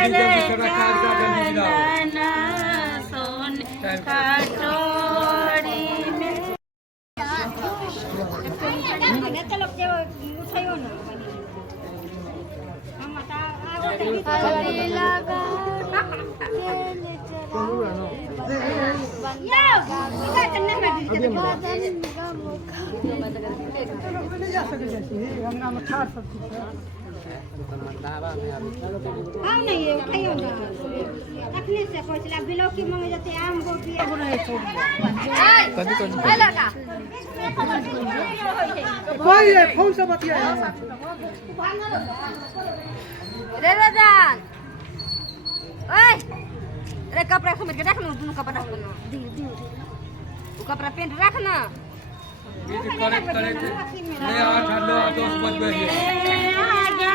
जल्दी जल्दी थोड़ा काज का जल्दी गिराओ सोने कटोरी में हल्दी लगा बिलौकी मांगे जाते आम गोभी कौन सा बतिया रे रजान ओए रे कपड़ा समेट के रख लो दोनों कपड़ा रख लो वो कपड़ा पेंट रख ना करे करे ले 8 9 10 बज गए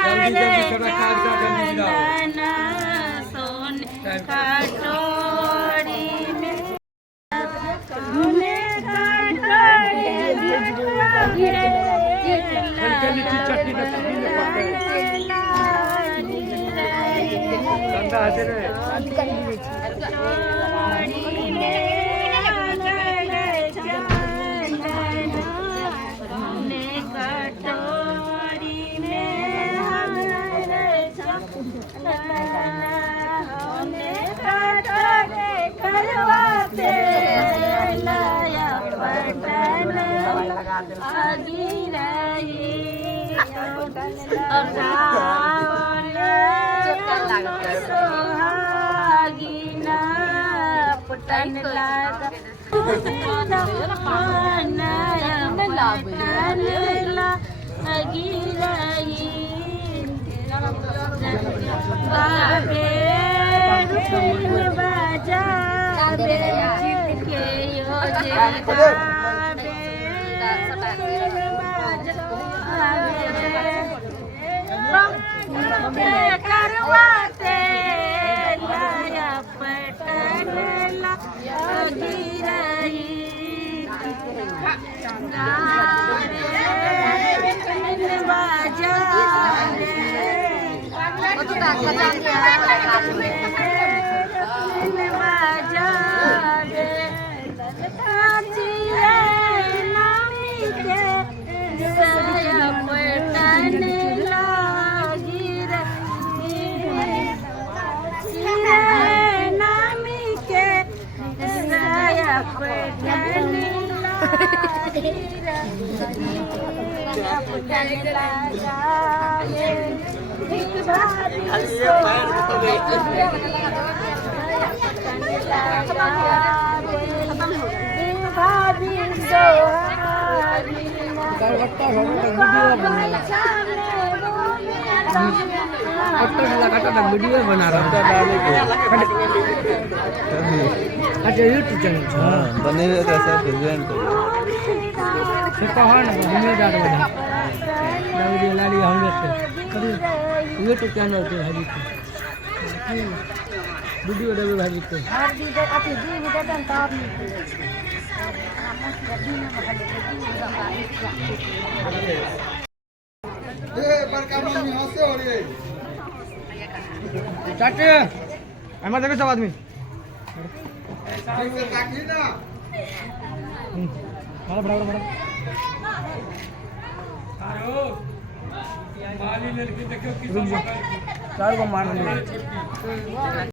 जल्दी जल्दी थोड़ा काज का जल्दी गिराओ सोने कटोरी में जल्दी चटनी का चटनी ले पड़ता है ठंडा है रे करवाते लाया पटन लगी रही बाजा वीडियो बना रहा हूँ अच्छा यूट्यूब चैनल बने हुए कैसा प्रेजेंट कहाँ ना घूमे जा रहे हैं वीडियो ला लिया हम लोग यूट्यूब चैनल पे भाजी को वीडियो डाले भाजी को चाचे हमारे देखो सब आदमी बड़ा बड़ा बड़ा माली लड़की देखो किस चार को मार